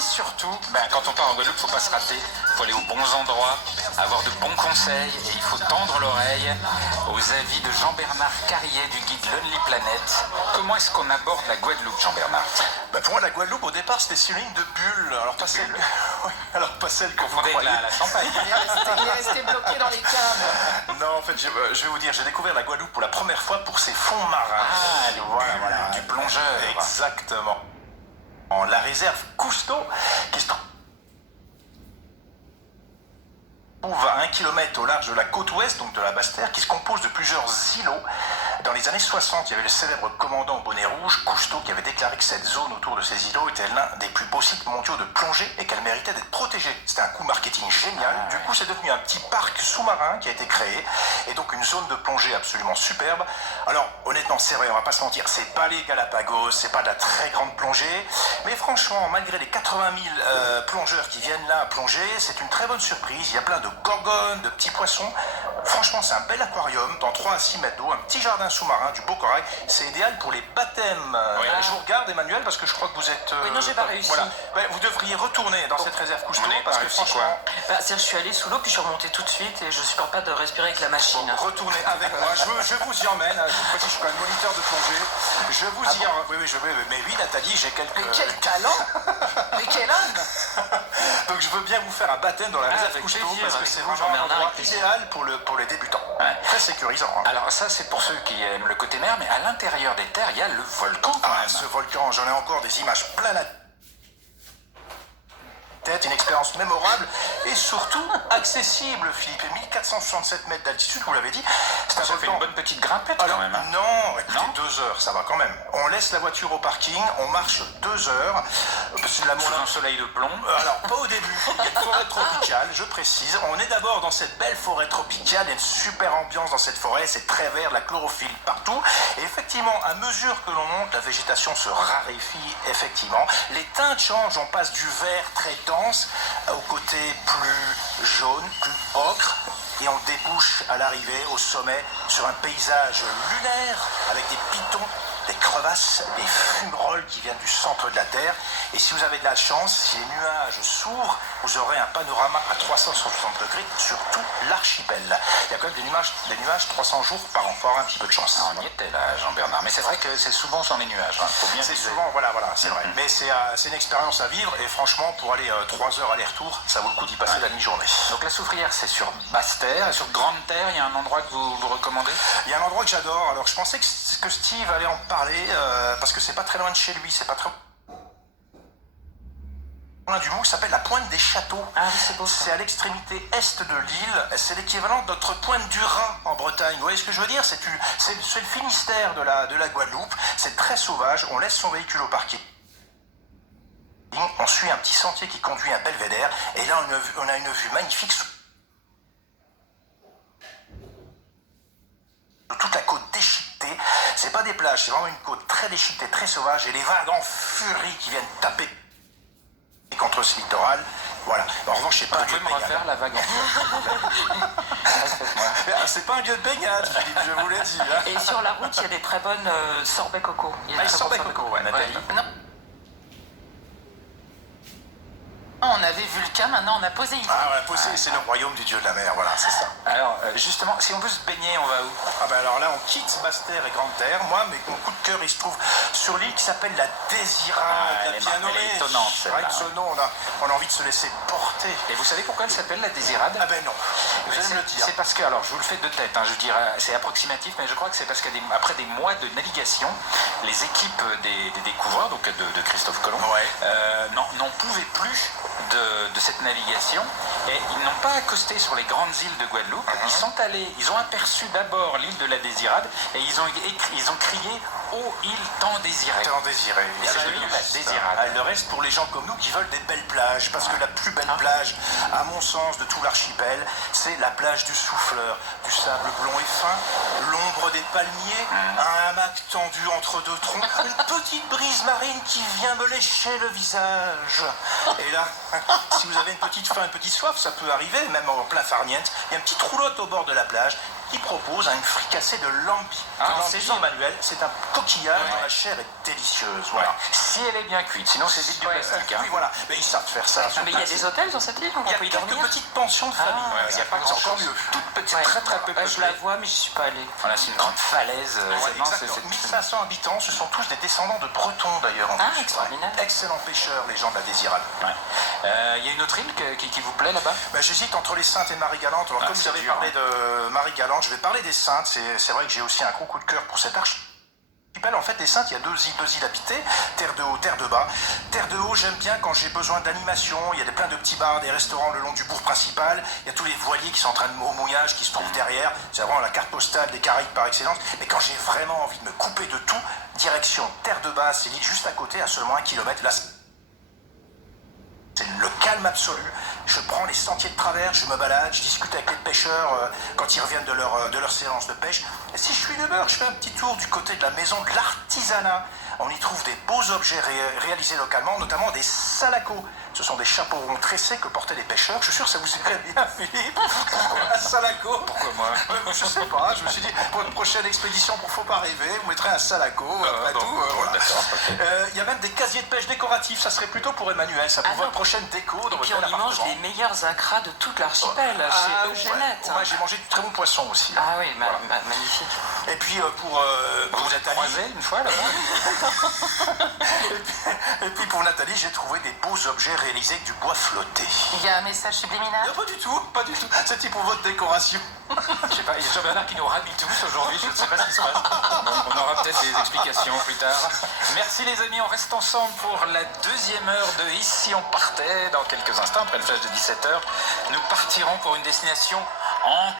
Et surtout, quand on part en Guadeloupe, il ne faut pas se rater. Il faut aller aux bons endroits, avoir de bons conseils et il faut tendre l'oreille aux avis de Jean-Bernard Carrier du guide Lonely Planet. Comment est-ce qu'on aborde la Guadeloupe, Jean-Bernard? Pour moi, la Guadeloupe, au départ, c'était synonyme de bulle. Alors, pas celle, oui, alors, pas celle que vous Confondée croyez. avec la champagne. Il est resté bloqué dans les caves. Non, en fait, je vais vous dire, j'ai découvert la Guadeloupe pour la première fois pour ses fonds marins. Ah, les voilà, du plongeur. Exactement. En la réserve Cousteau, qui se trouve à 1 km au large de la côte ouest, donc de la Basse-Terre, qui se compose de plusieurs îlots. Dans les années 60, il y avait le célèbre commandant au bonnet rouge, Cousteau, qui avait déclaré que cette zone autour de ces îlots était l'un des plus beaux sites mondiaux de plongée et qu'elle méritait d'être protégée. C'était un coup marketing génial. Du coup, c'est devenu un petit parc sous-marin qui a été créé et donc une zone de plongée absolument superbe. Alors, honnêtement, c'est vrai, on va pas se mentir, c'est pas les Galapagos, c'est pas de la très grande plongée, mais franchement, malgré les 80 000 plongeurs qui viennent là plonger, c'est une très bonne surprise. Il y a plein de gorgones, de petits poissons. Franchement, c'est un bel aquarium dans 3 à 6 mètres d'eau, un petit jardin sous-marin, du beau corail. C'est idéal pour les baptêmes. Je vous regarde, Emmanuel, parce que je crois que vous êtes... Oui, non, j'ai pas réussi. Voilà. Vous devriez retourner dans cette réserve Cousteau, parce que franchement... Je suis allée sous l'eau, puis je suis remontée tout de suite et je supporte pas de respirer avec la machine. Retournez avec moi, je vous y emmène. Je suis quand même moniteur de plongée. Je vous y emmène. Mais oui, Nathalie, j'ai quelques... Mais quel talent! Mais quel homme! Donc je veux bien vous faire un baptême dans la réserve avec Cousteau, plaisir, parce que avec c'est grand vraiment un Jean-Bernard, endroit avec plaisir. idéal pour les débutants. Ouais. Très sécurisant. Hein. Alors ça, c'est pour ceux qui aiment le côté mer, mais à l'intérieur des terres, il y a le volcan quand même. Ce volcan, j'en ai encore des images plein la tête, une expérience mémorable et surtout accessible, Philippe. 1467 mètres d'altitude, vous l'avez dit. C'est un Ça fait volcan. une bonne petite grimpette Alors, quand même. Hein. non, écoutez, Non 2 heures, ça va quand même. On laisse la voiture au parking, on marche 2 heures. C'est de la Sous un soleil de plomb. Alors, pas au début. Il y a une forêt tropicale, je précise. On est d'abord dans cette belle forêt tropicale. Il y a une super ambiance dans cette forêt. C'est très vert, de la chlorophylle partout. Et effectivement, à mesure que l'on monte, la végétation se raréfie, effectivement. Les teintes changent. On passe du vert très dense au côté plus jaune, plus ocre. Et on débouche à l'arrivée, au sommet, sur un paysage lunaire avec des pitons, des crevasses, des fumerolles qui viennent du centre de la Terre. Et si vous avez de la chance, si les nuages s'ouvrent, vous aurez un panorama à 360 degrés sur tout l'archipel. Il y a quand même des nuages 300 jours par an. Il faut avoir un petit peu de chance. On y était là, Jean-Bernard. Mais c'est vrai que c'est souvent sans les nuages. Hein. Faut bien C'est viser. souvent, voilà, c'est vrai. Mais c'est une expérience à vivre. Et franchement, pour aller 3 heures aller-retour, ça vaut le coup d'y passer la demi-journée. Donc la Soufrière, c'est sur Basse-Terre. Et sur Grande-Terre, il y a un endroit que vous recommandez? Il y a un endroit que j'adore. Alors, je pensais que Steve allait en parler parce que c'est pas très loin de chez lui. C'est pas très loin du Mont, qui s'appelle la Pointe des Châteaux. Ah oui, c'est beau ça. C'est à l'extrémité est de l'île. C'est l'équivalent de notre Pointe du Rhin en Bretagne. Vous voyez ce que je veux dire? C'est le Finistère de la Guadeloupe. C'est très sauvage. On laisse son véhicule au parking. On suit un petit sentier qui conduit à Belvédère. Et là, on a une vue magnifique de toute la côte déchiquetée. C'est pas des plages, c'est vraiment une côte très déchiquetée, très sauvage. Et les vagues en furie qui viennent taper contre ce littoral. Voilà. En revanche, c'est pas un Vous lieu pouvez de me refaire baignade. la vague en C'est pas un lieu de baignade, Philippe, je vous l'ai dit. Hein. Et sur la route, il y a des très bonnes sorbets coco. Il y a des très bons sorbets coco, ouais, Nathalie. Non. On avait Vulcain, maintenant on a Poséidon. Ah, ouais, Posé, c'est le royaume du dieu de la mer, voilà, c'est ça. Alors, justement, si on veut se baigner, on va où? Alors là, on quitte Basse-Terre et Grande-Terre. Moi, mon coup de cœur, il se trouve sur l'île qui s'appelle la Désirade. elle est bien marquée, elle est nommée. étonnante, C'est vrai celle-là. que ce nom, on a envie de se laisser porter. Et vous savez pourquoi elle s'appelle la Désirade? Ah ben non, vous allez me le dire. C'est parce que, alors je vous le fais de tête, hein, je dirais, c'est approximatif, mais je crois que c'est parce qu'après des mois de navigation, les équipes des découvreurs, donc de Christophe Colomb, n'en pouvaient plus de cette navigation et ils n'ont pas accosté sur les grandes îles de Guadeloupe. Ils ont aperçu d'abord l'île de la Désirade et ils ont crié ô île tant désirée. Tant désiré. Et c'est devenu la Désirade. Elle le reste pour les gens comme nous qui veulent des belles plages, parce que la plus belle plage, à mon sens, de tout l'archipel, c'est la plage du Souffleur, du sable blond et fin, l'ombre des palmiers, un hamac tendu entre 2 troncs, une petite brise marine qui vient me lécher le visage. Et là, si vous avez une petite faim, une petite soif, ça peut arriver, même en plein farniente, il y a une petite roulotte au bord de la plage. qui propose une fricassée de lambi. c'est Lambi, ça. Emmanuel, c'est un coquillage dont la chair est délicieuse. Voilà. Si elle est bien cuite, sinon c'est vite du plastique. Oui, voilà. Mais ils savent faire ça. Mais il y a des hôtels dans cette île où Il y on a peut y quelques dormir. petites pensions de famille. Il n'y a pas C'est encore grand-chose. mieux. Toute petite, Ouais. très peu Je peuplée. la vois, mais je suis pas allée. Voilà, c'est une grande falaise. Ouais, non, exactement. 1500 habitants, ce sont tous des descendants de Bretons d'ailleurs. En Ah, plus. extraordinaire. Ouais. Excellents pêcheurs, les gens de la Désirade. Il y a une autre île qui vous plaît là-bas? Ben, j'hésite entre les Saintes et Marie-Galante. Alors, comme vous c'est avez dur, parlé de Marie-Galante, je vais parler des Saintes. C'est vrai que j'ai aussi un gros coup de cœur pour cette arche. En fait, les Saintes, il y a deux îles habitées, terre de haut, terre de bas. Terre de haut, j'aime bien quand j'ai besoin d'animation. Il y a plein de petits bars, des restaurants le long du bourg principal. Il y a tous les voiliers qui sont en train de au mouillage, qui se trouvent derrière. C'est vraiment la carte postale des Caraïbes par excellence. Mais quand j'ai vraiment envie de me couper de tout, direction terre de bas, c'est l'île juste à côté, à seulement 1 kilomètre. Là, c'est le calme absolu. Je prends les sentiers de travers, je me balade, je discute avec les pêcheurs quand ils reviennent de leur séance de pêche. Et si je suis d'humeur, je fais un petit tour du côté de la maison de l'artisanat. On y trouve des beaux objets réalisés localement, notamment des salacos. Ce sont des chapeaux ronds tressés que portaient les pêcheurs. Je suis sûr que ça vous irait bien, Philippe. Pourquoi un salaco? Pourquoi moi? Je sais pas, je me suis dit, pour une prochaine expédition, pour Faut pas rêver, vous mettrez un salaco, après tout. Voilà. Il y a même des casiers de pêche décoratifs, ça serait plutôt pour Emmanuel, ça pour votre prochaine déco dans Et votre puis on bel y mange appartement. les meilleurs acras de toute l'archipel, chez Eugénette. Moi j'ai mangé du très bon poisson aussi. Ah oui, magnifique. Et puis pour Nathalie, Croisé une fois là-bas? et puis pour Nathalie, j'ai trouvé des beaux objets réalisés avec du bois flotté. Il y a un message subliminal? Pas du tout, pas du tout. C'était pour votre décoration. Je sais pas, il y a Jean-Bernard qui nous rhabille tous aujourd'hui, je ne sais pas ce qui se passe. Bon, on aura peut-être des explications plus tard. Merci les amis, on reste ensemble pour la deuxième heure de Ici on partait. Dans quelques instants, après le flash de 17h, nous partirons pour une destination en